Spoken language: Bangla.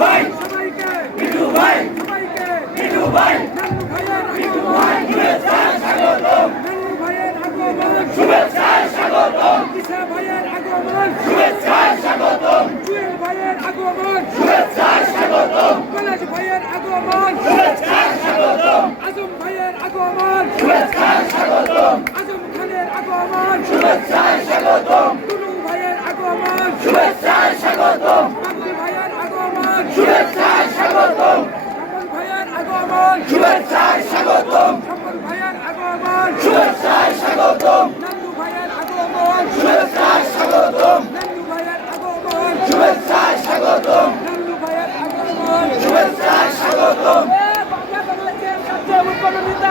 ভাই সবাইকে মিঠু ভাই সবাইকে মিঠু ভাই নান্নু ভাইয়ের আগমন শুভেচ্ছা স্বাগতম নান্নু ভাইয়ের আগমন শুভেচ্ছা স্বাগতম দিশা ভাইয়ের আগমন শুভেচ্ছা স্বাগতম জুয়েল ভাইয়ের আগমন শুভেচ্ছা স্বাগতম কলেজ ভাইয়ের আগমন শুভেচ্ছা স্বাগতম আজম ভাইয়ের আগমন শুভেচ্ছা স্বাগতম আজম খানের আগমন শুভেচ্ছা স্বাগতম টুনু ভাইয়ের আগমন শুভেচ্ছা স্বাগতম বাবলি ভাইয়ের আগমন শুভেচ্ছা স্বাগতম সকল ভাইয়ের আগমন শুভেচ্ছা স্বাগতম সকল ভাইয়ের আগমন শুভেচ্ছা স্বাগতম নান্নু ভাইয়ের আগমন শুভেচ্ছা স্বাগতম নান্নু ভাইয়ের আগমন শুভেচ্ছা স্বাগতম নান্নু ভাইয়ের আগমন শুভেচ্ছা স্বাগতম বাংলাদেশের সবচেয়ে উৎপন্ন নেতা